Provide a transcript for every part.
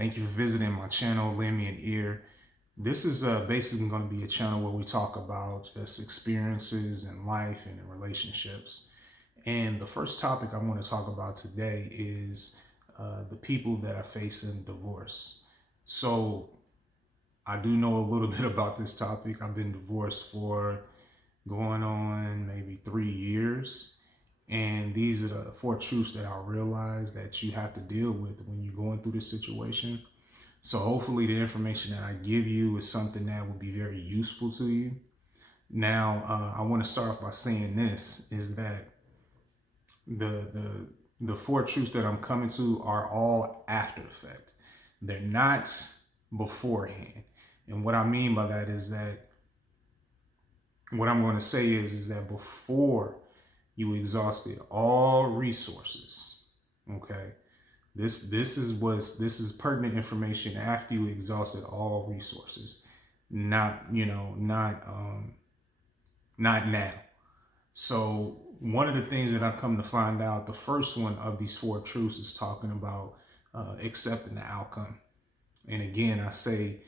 Thank you for visiting my channel, Lend Me an Ear. This is basically going to be a channel where we talk about just experiences in life and in relationships. And the first topic I want to talk about today is the people that are facing divorce. So I do know a little bit about this topic. I've been divorced for going on maybe 3 years. And these are the four truths that I realize that you have to deal with when you're going through this situation. So hopefully the information that I give you is something that will be very useful to you. Now, I want to start off by saying this is that the four truths that I'm coming to are all after effect. They're not beforehand. And what I mean by that is that what I'm going to say is that before you exhausted all resources, okay, this is pertinent information after you exhausted all resources, not not now. So one of the things that I've come to find out, the first one of these four truths is talking about accepting the outcome. And again, I say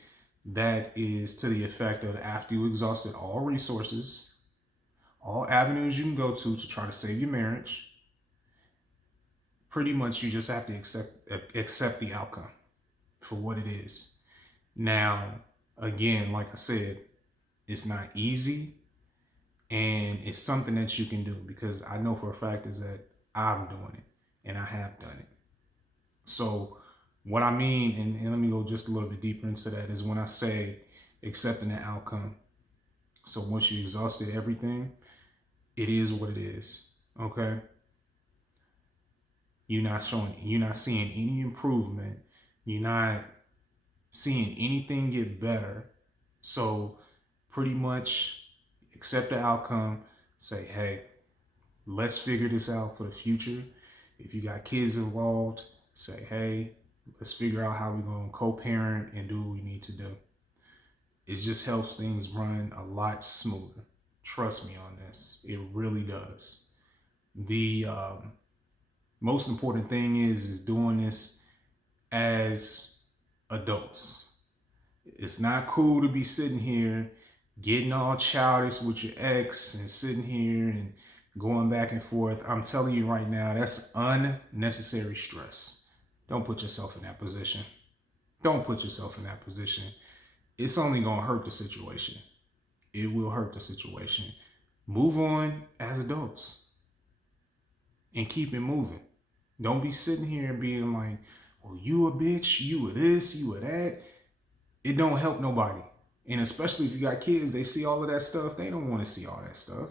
that is to the effect of after you exhausted all resources, all avenues you can go to try to save your marriage, pretty much you just have to accept the outcome for what it is. Now, again, like I said, it's not easy, and it's something that you can do because I know for a fact is that I'm doing it and I have done it. So what I mean, and let me go just a little bit deeper into that, is when I say accepting the outcome. So once you exhausted everything, it is what it is. Okay. You're not seeing any improvement. You're not seeing anything get better. So pretty much accept the outcome, say, hey, let's figure this out for the future. If you got kids involved, say, hey, let's figure out how we're going to co-parent and do what we need to do. It just helps things run a lot smoother. Trust me on this. It really does. The most important thing is doing this as adults. It's not cool to be sitting here getting all childish with your ex and sitting here and going back and forth. I'm telling you right now, that's unnecessary stress. Don't put yourself in that position. Don't put yourself in that position. It's only going to hurt the situation. It will hurt the situation. Move on as adults and keep it moving. Don't be sitting here and being like, well, you a bitch, you a this, you a that. It don't help nobody. And especially if you got kids, they see all of that stuff. They don't want to see all that stuff.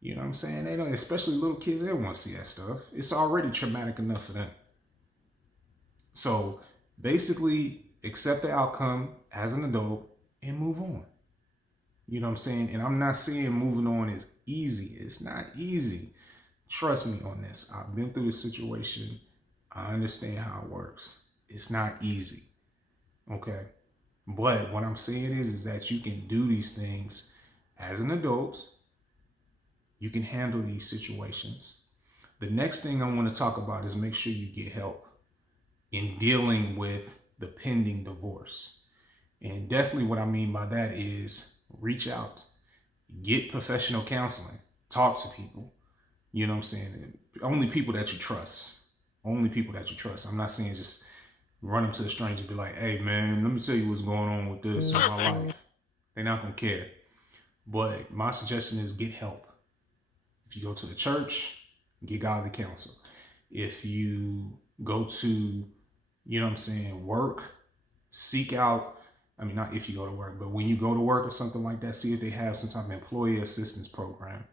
You know what I'm saying? They don't, especially little kids, they don't want to see that stuff. It's already traumatic enough for them. So basically, accept the outcome as an adult and move on. You know what I'm saying? And I'm not saying moving on is easy. It's not easy. Trust me on this. I've been through this situation. I understand how it works. It's not easy. Okay. But what I'm saying is that you can do these things as an adult. You can handle these situations. The next thing I want to talk about is make sure you get help in dealing with the pending divorce. And definitely what I mean by that is reach out, get professional counseling, talk to people. You know what I'm saying? Only people that you trust. Only people that you trust. I'm not saying just run up to a stranger and be like, hey, man, let me tell you what's going on with this in my life. They're not going to care. But my suggestion is get help. If you go to the church, get godly counsel. If you go to, you know what I'm saying, work, seek out, I mean, not if you go to work, but when you go to work or something like that, see if they have some type of employee assistance program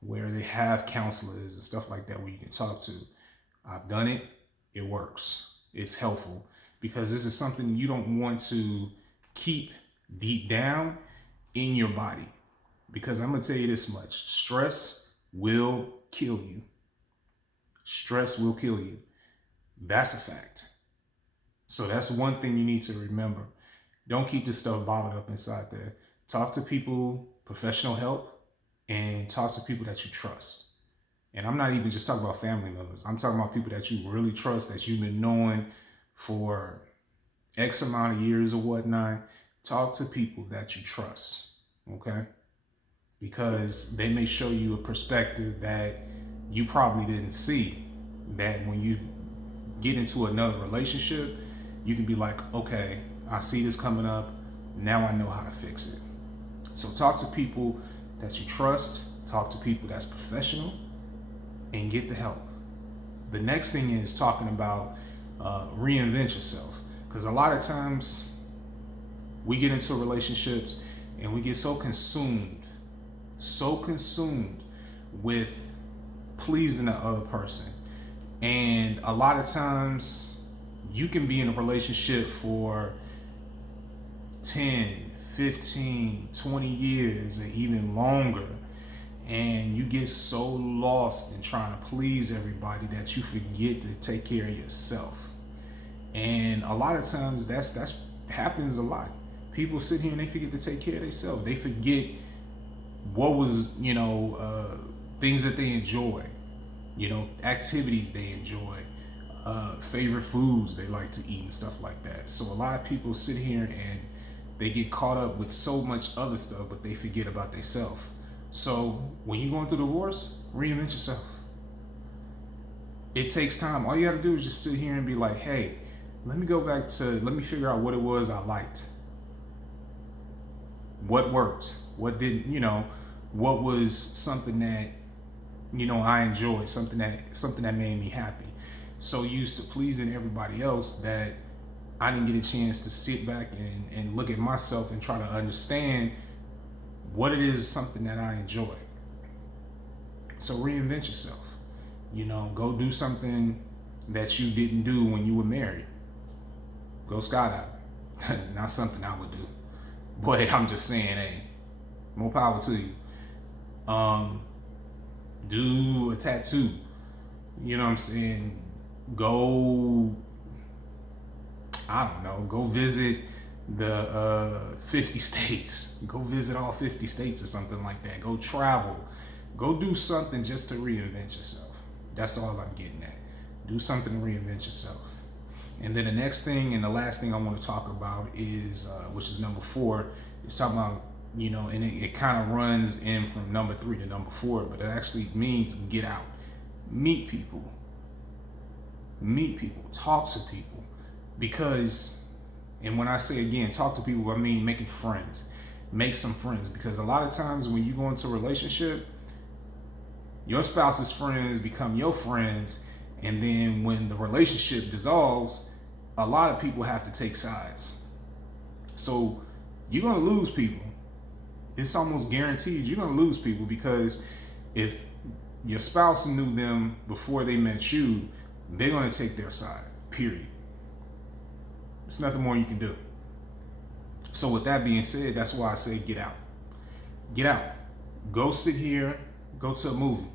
where they have counselors and stuff like that where you can talk to. I've done it. It works. It's helpful because this is something you don't want to keep deep down in your body. Because I'm going to tell you this much. Stress will kill you. Stress will kill you. That's a fact. So that's one thing you need to remember. Don't keep this stuff bottled up inside there. Talk to people, professional help, and talk to people that you trust. And I'm not even just talking about family members. I'm talking about people that you really trust, that you've been knowing for X amount of years or whatnot, talk to people that you trust, okay? Because they may show you a perspective that you probably didn't see. That when you get into another relationship, you can be like, okay, I see this coming up. Now I know how to fix it. So talk to people that you trust, talk to people that's professional, and get the help. The next thing is talking about reinvent yourself. Because a lot of times we get into relationships and we get so consumed with pleasing the other person. And a lot of times you can be in a relationship for 10, 15, 20 years, or even longer. And you get so lost in trying to please everybody that you forget to take care of yourself. And a lot of times that's happens a lot. People sit here and they forget to take care of themselves. They forget what was, things that they enjoy, activities they enjoy, favorite foods they like to eat and stuff like that. So a lot of people sit here and they get caught up with so much other stuff, but they forget about themselves. So when you're going through divorce, reinvent yourself. It takes time. All you have to do is just sit here and be like, hey, let me figure out what it was I liked. What worked? What didn't, what was something that, I enjoyed, something that made me happy. So used to pleasing everybody else that I didn't get a chance to sit back and look at myself and try to understand what it is, something that I enjoy. So reinvent yourself. Go do something that you didn't do when you were married. Go skydiving. Not something I would do. But I'm just saying, hey, more power to you. Do a tattoo. You know what I'm saying? Go visit the 50 states. Go visit all 50 states or something like that. Go travel. Go do something just to reinvent yourself. That's all I'm getting at. Do something to reinvent yourself. And then the next thing and the last thing I want to talk about is, which is number 4, is talking about, and it kind of runs in from number 3 to number 4, but it actually means get out. Meet people, talk to people. Because, and when I say again, talk to people, I mean making friends. Make some friends. Because a lot of times when you go into a relationship, your spouse's friends become your friends. And then when the relationship dissolves, a lot of people have to take sides. So you're going to lose people. It's almost guaranteed you're going to lose people, because if your spouse knew them before they met you, they're going to take their side, period. There's nothing more you can do. So with that being said, that's why I say get out. Get out. Go sit here, go to a movie.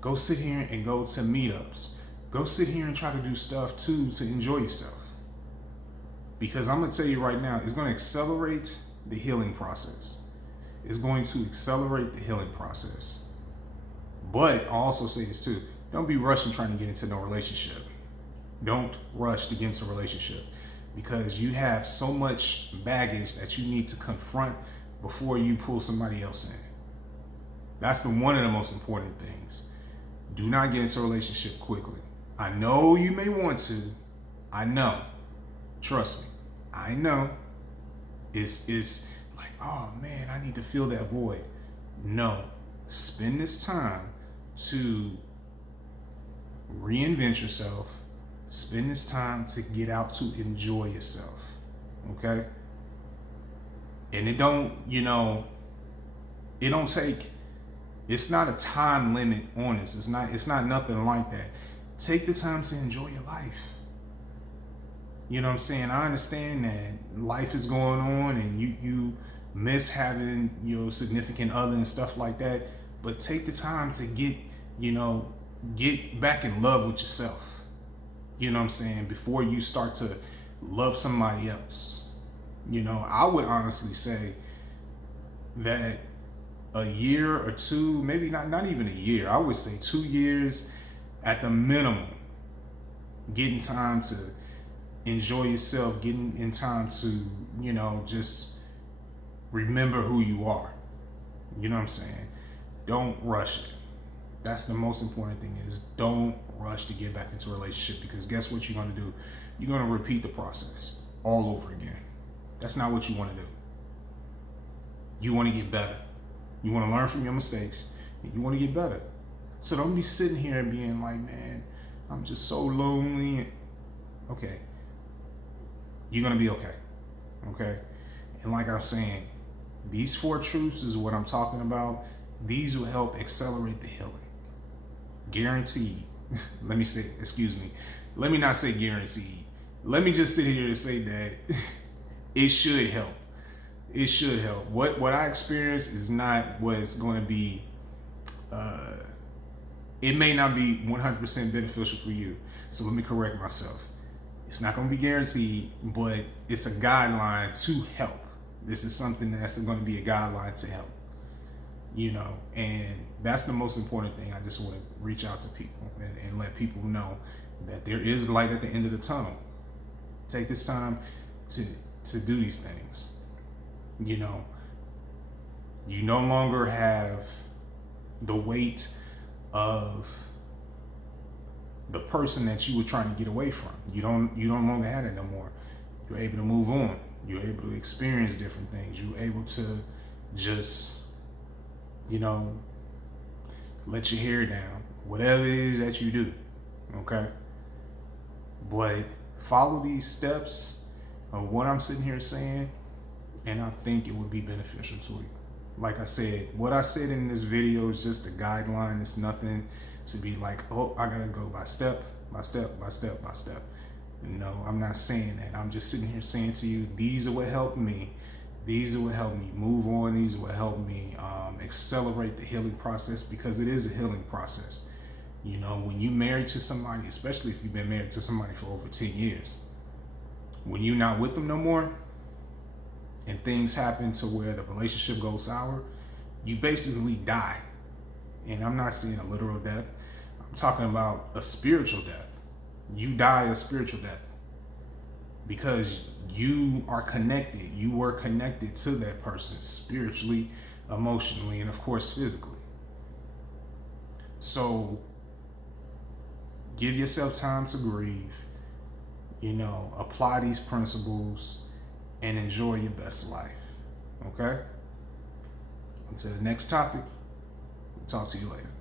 Go sit here and go to meetups. Go sit here and try to do stuff too to enjoy yourself. Because I'm going to tell you right now, it's going to accelerate the healing process. It's going to accelerate the healing process. But I'll also say this too. Don't be rushing trying to get into no relationship. Don't rush to get into a relationship, because you have so much baggage that you need to confront before you pull somebody else in. That's one of the most important things. Do not get into a relationship quickly. I know you may want to. I know. Trust me. I know. It's like, oh man, I need to fill that void. No. Spend this time to reinvent yourself. Spend this time to get out to enjoy yourself. Okay? And it don't take, it's not a time limit on this. It's not nothing like that. Take the time to enjoy your life. You know what I'm saying? I understand that life is going on and you miss having your significant other and stuff like that. But take the time to get back in love with yourself. You know what I'm saying? Before you start to love somebody else. I would honestly say that a year or two, maybe not even a year, I would say 2 years at the minimum, getting time to enjoy yourself, getting in time to, just remember who you are. You know what I'm saying? Don't rush it. That's the most important thing, is don't rush to get back into a relationship, because guess what you're going to do? You're going to repeat the process all over again. That's not what you want to do. You want to get better. You want to learn from your mistakes. And you want to get better. So don't be sitting here and being like, man, I'm just so lonely. Okay. You're going to be okay. Okay. And like I'm saying, these 4 truths is what I'm talking about. These will help accelerate the healing. Guaranteed. Let me not say guaranteed. Let me just sit here and say that it should help. It should help. What I experience is not what it's going to be. It may not be 100% beneficial for you. So let me correct myself. It's not going to be guaranteed, but it's a guideline to help. This is something that's going to be a guideline to help. And that's the most important thing. I just want to reach out to people and let people know that there is light at the end of the tunnel. Take this time to do these things. You no longer have the weight of the person that you were trying to get away from. You don't longer have it no more. You're able to move on. You're able to experience different things. You're able to just let your hair down, whatever it is that you do, okay? But follow these steps of what I'm sitting here saying, and I think it would be beneficial to you. Like I said, what I said in this video is just a guideline. It's nothing to be like, oh, I gotta go by step, by step, by step, by step. No, I'm not saying that. I'm just sitting here saying to you, these are what helped me. These are what helped me move on. These are what helped me accelerate the healing process, because it is a healing process. When you married to somebody, especially if you've been married to somebody for over 10 years, when you're not with them no more and things happen to where the relationship goes sour, you basically die. And I'm not saying a literal death. I'm talking about a spiritual death. You die a spiritual death because you are connected. You were connected to that person spiritually, emotionally, and of course physically. So give yourself time to grieve, apply these principles and enjoy your best life. Okay? Until the next topic, we'll talk to you later.